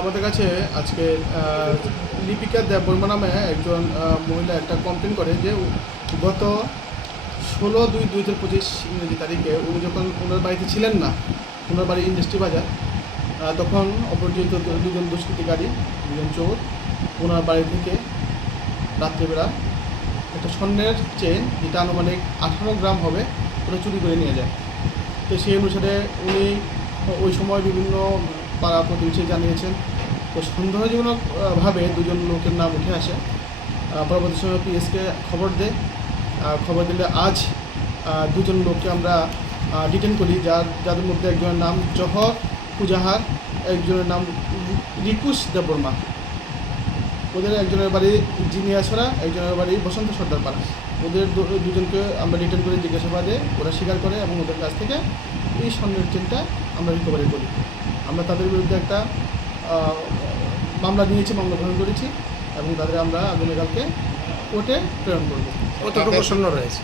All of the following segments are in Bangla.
আমাদের কাছে আজকে লিপিকা দেববর্মা নামে একজন মহিলা একটা কমপ্লেন করে যে গত ষোলো দুই দুই হাজার পঁচিশ ইংরেজি তারিখে উনি যখন ওনার বাড়িতে ছিলেন না, ওনার বাড়ি ইন্ডাস্ট্রি বাজার তখন অপরিচিত দুজন দুষ্কৃতিকারী, দুজন চোর, ওনার বাড়ি থেকে রাত্রেবেলা একটা স্বর্ণের চেন যেটা আনুমানিক আঠারো গ্রাম হবে, ওটা চুরি করে নিয়ে যায়। তো সেই অনুসারে উনি ওই সময় বিভিন্ন পাড়া প্রতিবেশী জানিয়েছেন। তো সন্দেহজনক আহ, ভাবে দুজন লোকের নাম উঠে আসে। পরবর্তী সময় পিএসকে খবর দেয় খবর দিলে আজ দুজন লোককে আমরা ডিটেন করি যার যাদের মধ্যে একজনের নাম জহর পূজাহার একজনের নাম রিকুশ দেববর্মা। ওদের একজনের বাড়ি জিনিয়াছড়া একজনের বাড়ি বসন্ত সর্দার পাড়া ওদের দুজনকে আমরা রিটার্ন করে জিজ্ঞাসাবাদে ওরা স্বীকার করে এবং ওদের কাছ থেকে এই স্বর্ণের চেনটা আমরা রিকভারি করি। আমরা তাদের বিরুদ্ধে একটা মামলা নিয়েছি মামলা গ্রহণ করেছি এবং তাদের আমরা আগামীকালকে কোর্টে প্রেরণ করব। কতটুকু স্বর্ণ রয়েছে?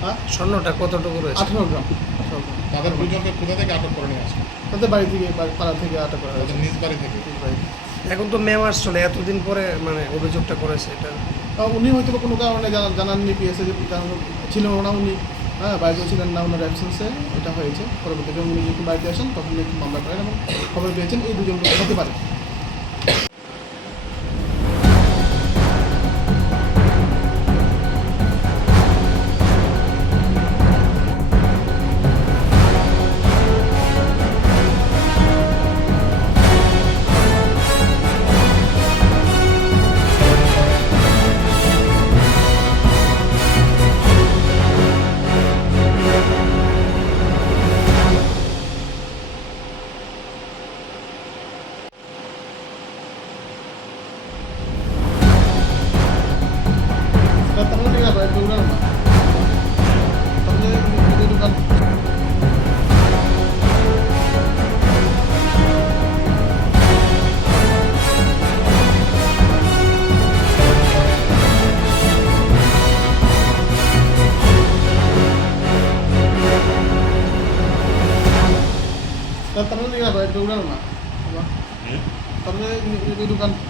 হ্যাঁ? স্বর্ণটা কতটুকু রয়েছে? আঠারো গ্রাম। আঠারো গ্রাম তাদের দুজনকে কোথা থেকে আটক করে নিয়ে আসে তাদের বাড়ি থেকে পাড়া থেকে আটক করা হয়েছে। নিজ বাড়ি থেকে? বাড়ি। এখন তো মে মাস চলে এতদিন পরে মানে অভিযোগটা করেছে এটা। উনি হয়তো বা কোনো কারণে জানা- জানাননি পিএসএ ছিলেন না উনি হ্যাঁ বাড়িতে ছিলেন না ওনার অ্যাবসেন্সে এটা হয়েছে। পরবর্তীতে উনি যখন বাড়িতে আসেন, তখন একটু মামলা করেন এবং খবর পেয়েছেন, এই দুজন হতে পারে। apa hmm? itu orang Tenggelam kedudukan Terlalu apa itu orang Pak? Terlalu